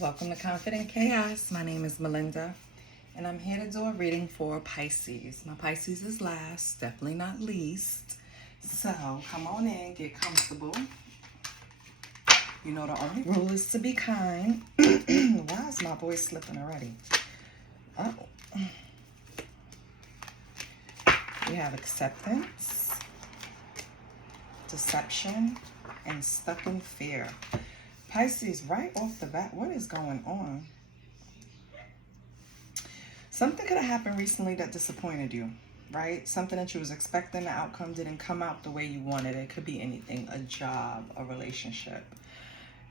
Welcome to Confident Chaos. My name is Melinda, and I'm here to do a reading for Pisces. My Pisces is last, definitely not least. So come on in, get comfortable. You know the only rule is to be kind. Why is my voice slipping already? Oh. We have acceptance, deception, and stuck in fear. Pisces, right off the bat, what is going on? Something could have happened recently that disappointed you, right? Something that you was expecting, the outcome didn't come out the way you wanted. It could be anything, a job, a relationship,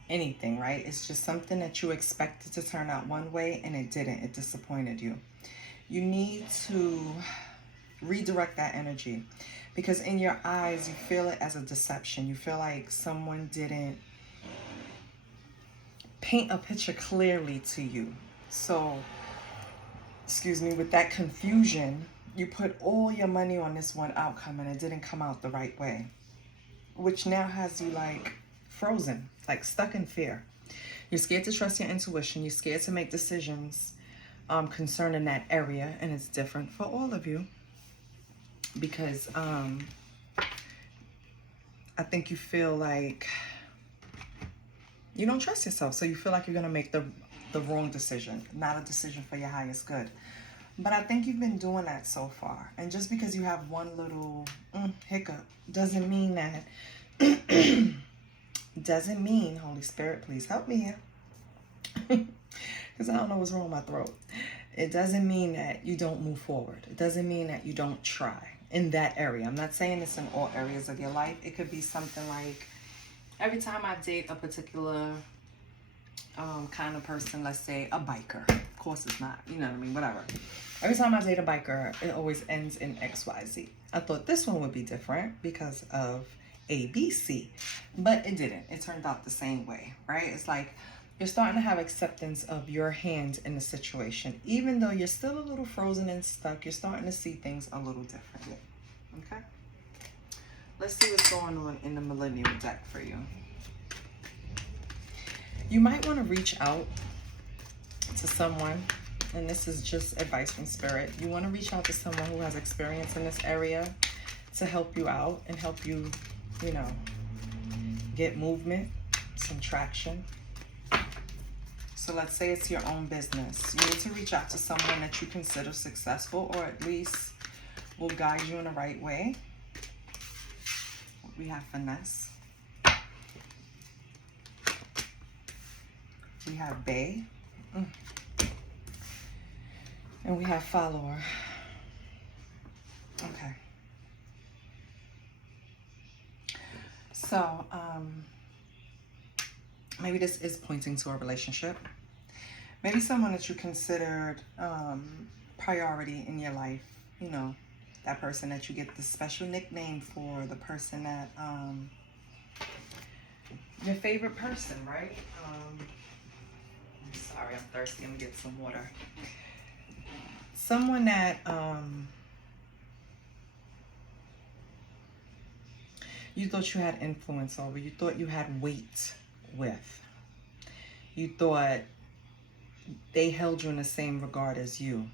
anything, right? It's just something that you expected to turn out one way and it didn't. It disappointed you. You need to redirect that energy because in your eyes, you feel it as a deception. You feel like someone didn't paint a picture clearly to you. So, with that confusion, you put all your money on this one outcome and it didn't come out the right way, which now has you like frozen, like stuck in fear. You're scared to trust your intuition. You're scared to make decisions concerning that area, and it's different for all of you because I think you feel like you don't trust yourself, so you feel like you're going to make the wrong decision, not a decision for your highest good. But I think you've been doing that so far. And just because you have one little hiccup doesn't mean that, doesn't mean, Holy Spirit, please help me here. Because I don't know what's wrong with my throat. It doesn't mean that you don't move forward. It doesn't mean that you don't try in that area. I'm not saying this in all areas of your life. It could be something like, every time I date a particular kind of person, let's say a biker. Of course it's not, you know what I mean, whatever. Every time I date a biker, it always ends in XYZ. I thought this one would be different because of ABC, but it didn't. It turned out the same way, right? It's like you're starting to have acceptance of your hand in the situation. Even though you're still a little frozen and stuck, you're starting to see things a little differently, okay? Let's see what's going on in the Millennial deck for you. You might want to reach out to someone, and this is just advice from Spirit. You want to reach out to someone who has experience in this area to help you out and help you, you know, get movement, some traction. So let's say it's your own business. You need to reach out to someone that you consider successful or at least will guide you in the right way. We have finesse. We have bae. And we have follower. Okay. So, maybe this is pointing to a relationship. Maybe someone that you considered priority in your life. You know, that person that you get the special nickname for, the person that, your favorite person, right? I'm sorry, I'm thirsty. I'm gonna get some water. Someone that you thought you had influence over, you thought you had weight with. You thought they held you in the same regard as you.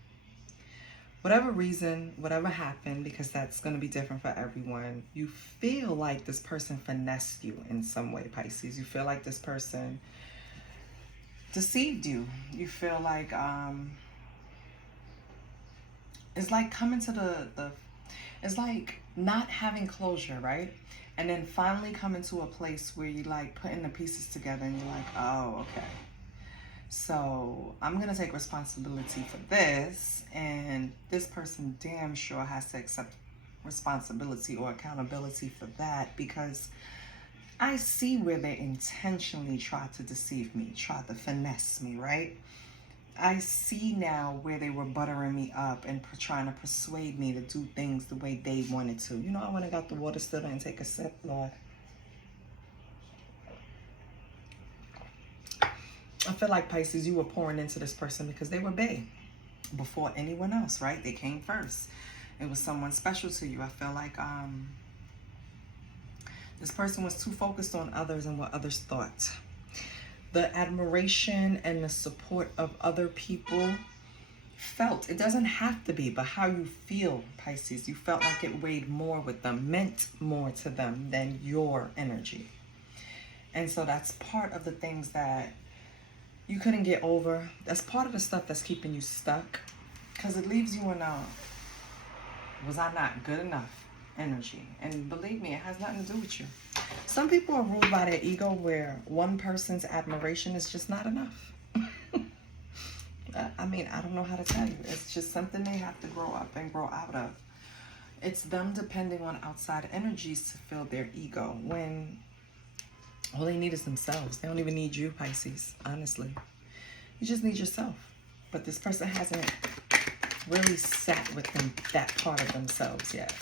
Whatever reason, whatever happened, because that's going to be different for everyone, you feel like this person finessed you in some way, Pisces. You feel like this person deceived you. You feel like it's like coming to it's like not having closure, right? And then finally coming to a place where you like putting the pieces together and you're like, oh, okay. So I'm going to take responsibility for this, and this person damn sure has to accept responsibility or accountability for that, because I see where they intentionally tried to deceive me, tried to finesse me, right? I see now where they were buttering me up and trying to persuade me to do things the way they wanted to. You know, I went and got the water still and take a sip, Lord. I feel like, Pisces, you were pouring into this person because they were bae before anyone else, right? They came first. It was someone special to you. I feel like this person was too focused on others and what others thought. the admiration and the support of other people felt. It doesn't have to be, but how you feel, Pisces. You felt like it weighed more with them, meant more to them than your energy. And so that's part of the things that you couldn't get over. That's part of the stuff that's keeping you stuck, because it leaves you in a was I not good enough energy. And believe me, it has nothing to do with you. Some people are ruled by their ego, where one person's admiration is just not enough. I mean, I don't know how to tell you. It's just something they have to grow up and grow out of. It's them depending on outside energies to fill their ego, when all they need is themselves. They don't even need you, Pisces, honestly. You just need yourself. But this person hasn't really sat with them, that part of themselves yet.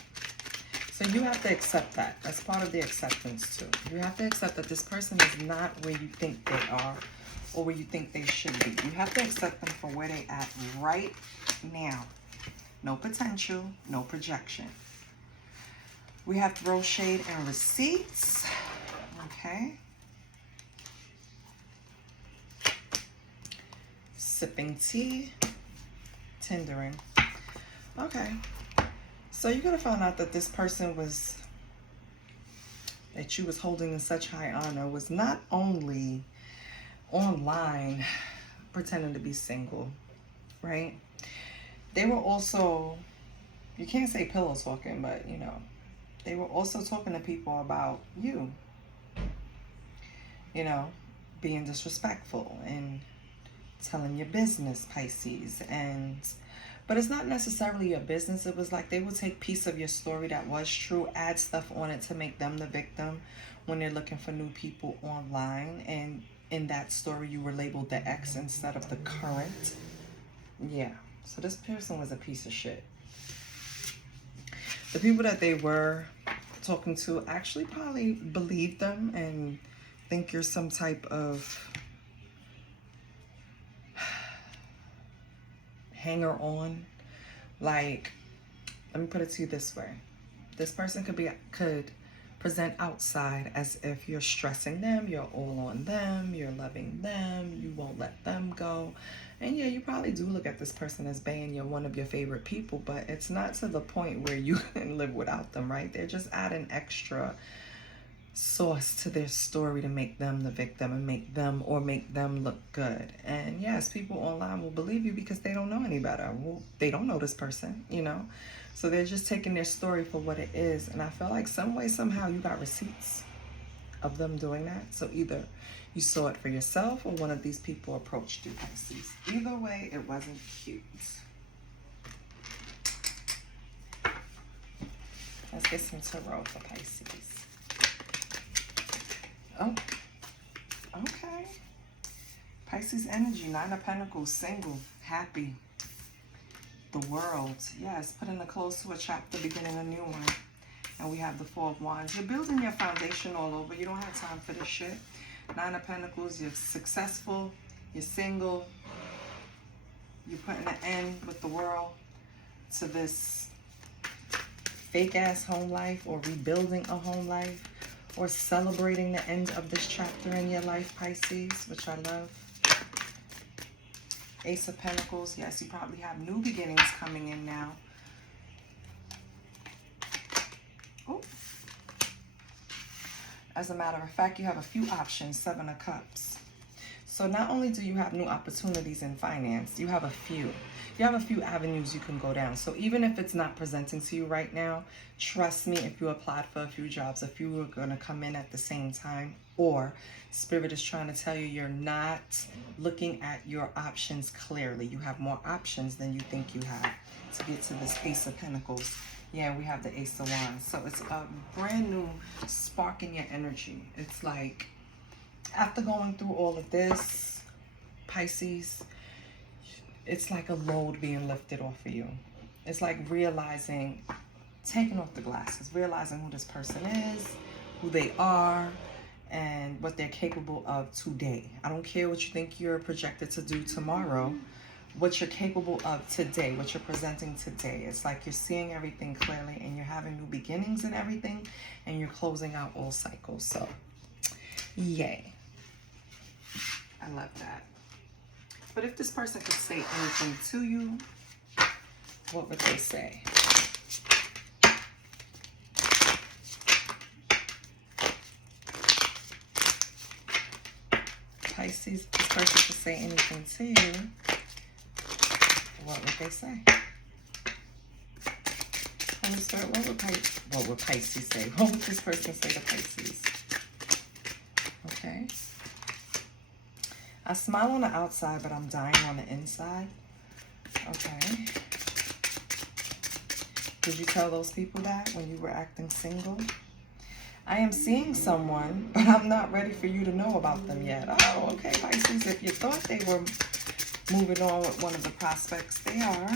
So you have to accept that. That's part of the acceptance too. You have to accept that this person is not where you think they are or where you think they should be. You have to accept them for where they at right now. No potential, no projection. We have throw shade and receipts. Okay. Sipping tea. Tendering. Okay. So you're going to find out that this person that you was holding in such high honor was not only online pretending to be single, right? They were also, you can't say pillow talking, but you know, they were also talking to people about you, you know, being disrespectful and telling your business, Pisces. But it's not necessarily your business. It was like they would take piece of your story that was true, add stuff on it to make them the victim when they're looking for new people online. And in that story, you were labeled the ex instead of the current. Yeah. So this person was a piece of shit. The people that they were talking to actually probably believe them and think you're some type of hanger on. Like, let me put it to you this way. This person could present outside as if you're stressing them, you're all on them, you're loving them, you won't let them go. And yeah, you probably do look at this person as being one of your favorite people, but it's not to the point where you can live without them, right? They're just adding extra sauce to their story to make them the victim and make them look good. And yes, people online will believe you because they don't know any better. Well, they don't know this person, you know, so they're just taking their story for what it is. And I feel like some way, somehow you got receipts of them doing that. So either you saw it for yourself or one of these people approached you, Pisces. Either way, it wasn't cute. Let's get some tarot for Pisces. Oh, okay. Pisces energy, 9 of Pentacles, single, happy. The World, yes, putting a close to a chapter, beginning a new one. And we have the 4 of Wands. You're building your foundation all over. You don't have time for this shit. 9 of Pentacles, you're successful, you're single. You're putting an end with the world to this fake-ass home life, or rebuilding a home life, or celebrating the end of this chapter in your life, Pisces, which I love. Ace of Pentacles. Yes, you probably have new beginnings coming in now. Oh. As a matter of fact, you have a few options. 7 of Cups. So not only do you have new opportunities in finance, you have a few. You have a few avenues you can go down. So even if it's not presenting to you right now, trust me, if you applied for a few jobs, a few are going to come in at the same time, or Spirit is trying to tell you you're not looking at your options clearly. You have more options than you think you have to get to this Ace of Pentacles. Yeah, we have the Ace of Wands. So it's a brand new spark in your energy. It's like, after going through all of this, Pisces, it's like a load being lifted off of you. It's like realizing, taking off the glasses, realizing who this person is, who they are, and what they're capable of today. I don't care what you think you're projected to do tomorrow. What you're capable of today, what you're presenting today. It's like you're seeing everything clearly, and you're having new beginnings in everything, and you're closing out all cycles. So, yay. love that. But if this person could say anything to you, what would they say? Pisces, if this person could say anything to you, what would they say? Holy Spirit, what would Pisces say? What would this person say to Pisces? Okay. I smile on the outside, but I'm dying on the inside. Okay. Did you tell those people that when you were acting single? I am seeing someone, but I'm not ready for you to know about them yet. Oh, okay, Pisces. If you thought they were moving on with one of the prospects, they are.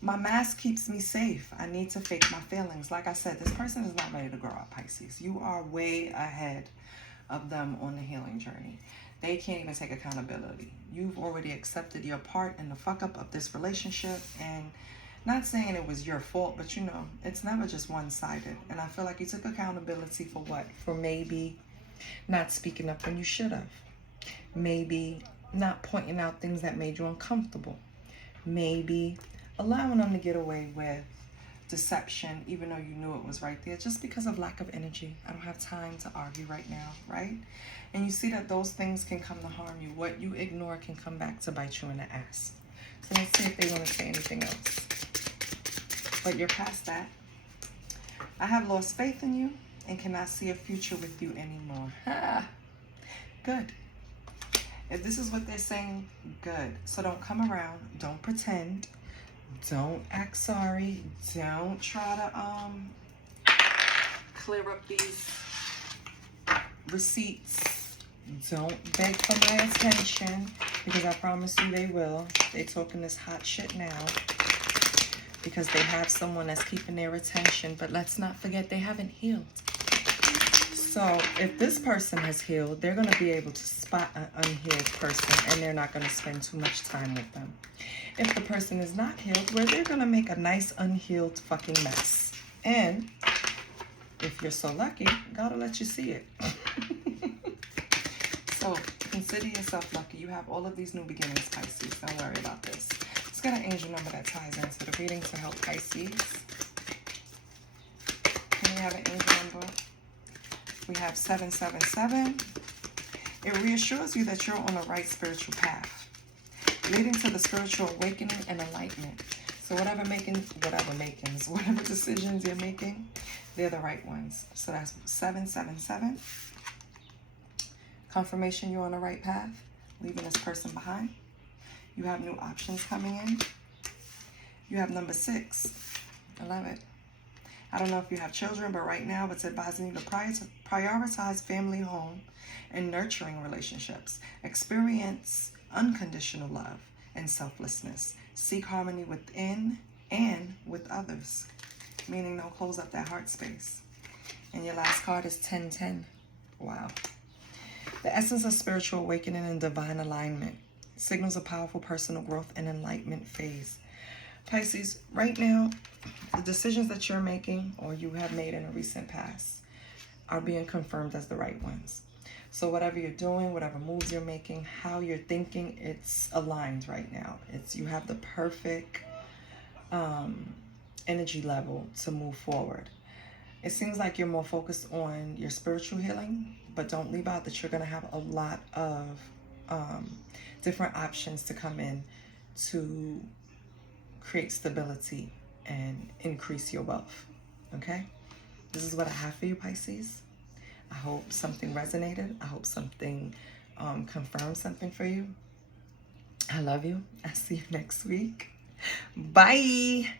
My mask keeps me safe. I need to fake my feelings. Like I said, this person is not ready to grow up, Pisces. You are way ahead of them on the healing journey. They can't even take accountability. You've already accepted your part in the fuck up of this relationship, and not saying it was your fault, but you know, it's never just one-sided. And I feel like you took accountability for what? For maybe not speaking up when you should have. Maybe not pointing out things that made you uncomfortable. Maybe allowing them to get away with deception, even though you knew it was right there, just because of lack of energy. I don't have time to argue right now, right? And you see that those things can come to harm you. What you ignore can come back to bite you in the ass. So let's see if they want to say anything else. But you're past that. I have lost faith in you and cannot see a future with you anymore. Ha! Good. If this is what they're saying, good. So don't come around. Don't pretend. Don't act sorry. Don't try to clear up these receipts. Don't beg for my attention, because I promise you they will. They're talking this hot shit now because they have someone that's keeping their attention. But let's not forget, they haven't healed. So if this person has healed, they're going to be able to spot an unhealed person, and they're not going to spend too much time with them. If the person is not healed, well, they're going to make a nice unhealed fucking mess. And if you're so lucky, God will let you see it. So consider yourself lucky. You have all of these new beginnings, Pisces. Don't worry about this. Let's get an angel number that ties into the reading to help Pisces. Can we have an angel number? We have 777. It reassures you that you're on the right spiritual path, leading to the spiritual awakening and enlightenment. So whatever decisions you're making, they're the right ones. So that's 777. Confirmation you're on the right path, leaving this person behind. You have new options coming in. You have number 6. I love it. I don't know if you have children, but right now it's advising you to prioritize family, home, and nurturing relationships. Experience unconditional love and selflessness. Seek harmony within and with others, meaning don't close up that heart space. And your last card is 1010. Wow. The essence of spiritual awakening and divine alignment signals a powerful personal growth and enlightenment phase. Pisces, right now, the decisions that you're making or you have made in a recent past are being confirmed as the right ones. So whatever you're doing, whatever moves you're making, how you're thinking, it's aligned right now. You have the perfect energy level to move forward. It seems like you're more focused on your spiritual healing, but don't leave out that you're going to have a lot of different options to come in to create stability and increase your wealth. Okay? This is what I have for you, Pisces. I hope something resonated. I hope something confirmed something for you. I love you. I'll see you next week. Bye.